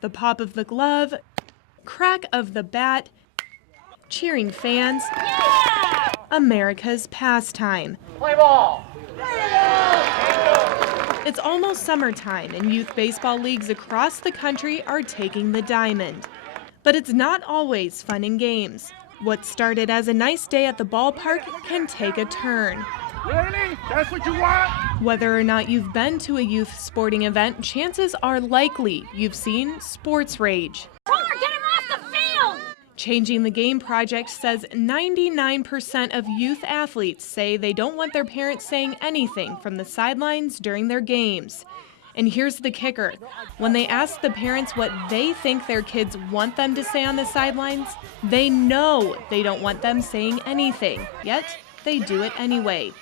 The pop of the glove, crack of the bat, cheering fans, America's pastime. Play ball! It's almost summertime and youth baseball leagues across the country are taking the diamond. But it's not always fun and games. What started as a nice day at the ballpark can take a turn. Really? That's what you want? Whether or not you've been to a youth sporting event, chances are likely you've seen sports rage. Get him off the field! Changing the Game Project says 99% of youth athletes say they don't want their parents saying anything from the sidelines during their games. And here's the kicker. When they ask the parents what they think their kids want them to say on the sidelines, they know they don't want them saying anything, yet they do it anyway.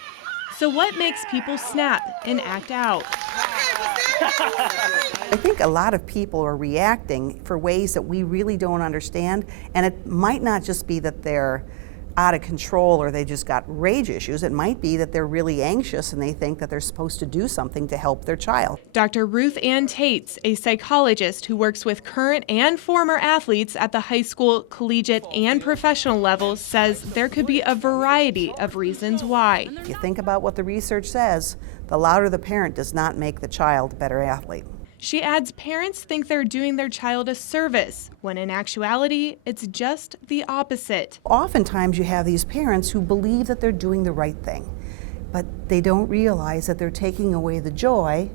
So what makes people snap and act out? I think a lot of people are reacting for ways that we really don't understand, and it might not just be that they're out of control or they just got rage issues. It might be that they're really anxious and they think that they're supposed to do something to help their child. Dr. Ruth Ann Tates, a psychologist who works with current and former athletes at the high school, collegiate, and professional levels, says there could be a variety of reasons why. If you think about what the research says, the louder the parent does not make the child a better athlete. She adds parents think they're doing their child a service, when in actuality, it's just the opposite. Oftentimes you have these parents who believe that they're doing the right thing, but they don't realize that they're taking away the joy,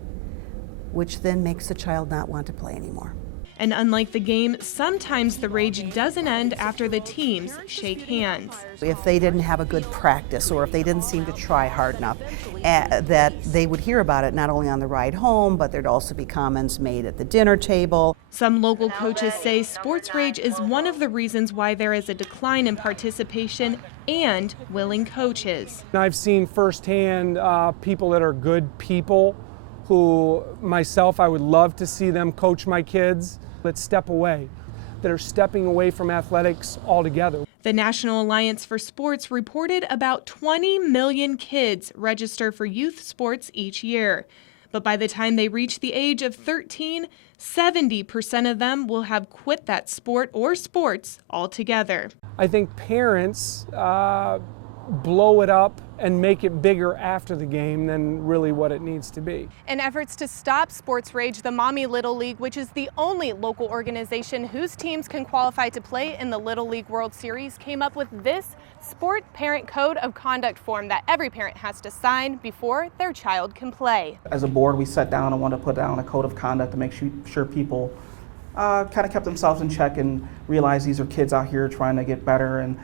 which then makes the child not want to play anymore. And unlike the game, sometimes the rage doesn't end after the teams shake hands. If they didn't have a good practice or if they didn't seem to try hard enough, that they would hear about it not only on the ride home, but there'd also be comments made at the dinner table. Some local coaches say sports rage is one of the reasons why there is a decline in participation and willing coaches. I've seen firsthand people that are good people who, myself, I would love to see them coach my kids that step away, that are stepping away from athletics altogether. The National Alliance for Sports reported about 20 million kids register for youth sports each year. But by the time they reach the age of 13, 70% of them will have quit that sport or sports altogether. I think parents blow it up and make it bigger after the game than really what it needs to be. In efforts to stop sports rage, the Maumee Little League, which is the only local organization whose teams can qualify to play in the Little League World Series, came up with this Sport Parent Code of Conduct form that every parent has to sign before their child can play. As a board, we sat down and wanted to put down a code of conduct to make sure people kind of kept themselves in check and realized these are kids out here trying to get better and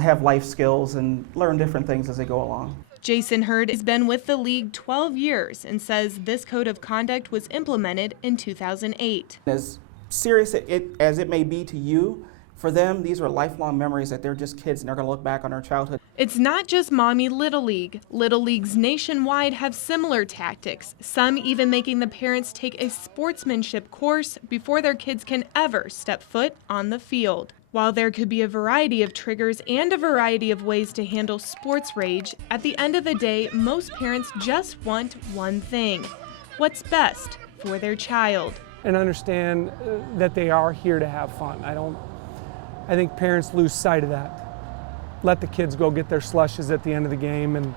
have life skills and learn different things as they go along. Jason Hurd has been with the league 12 years and says this code of conduct was implemented in 2008. As serious as it may be to you, for them, these are lifelong memories that they're just kids and they're going to look back on their childhood. It's not just Maumee Little League. Little Leagues nationwide have similar tactics, some even making the parents take a sportsmanship course before their kids can ever step foot on the field. While there could be a variety of triggers and a variety of ways to handle sports rage, at the end of the day, most parents just want one thing: what's best for their child. And understand that they are here to have fun. I think parents lose sight of that. Let the kids go get their slushes at the end of the game, and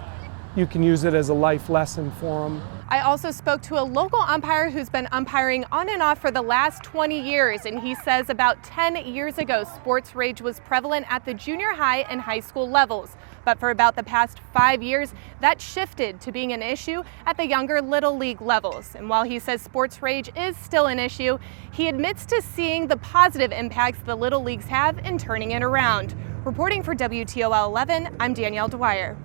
you can use it as a life lesson for them. I also spoke to a local umpire who's been umpiring on and off for the last 20 years, and he says about 10 years ago, sports rage was prevalent at the junior high and high school levels. But for about the past 5 years, that shifted to being an issue at the younger Little League levels. And while he says sports rage is still an issue, he admits to seeing the positive impacts the Little Leagues have in turning it around. Reporting for WTOL 11, I'm Danielle Dwyer.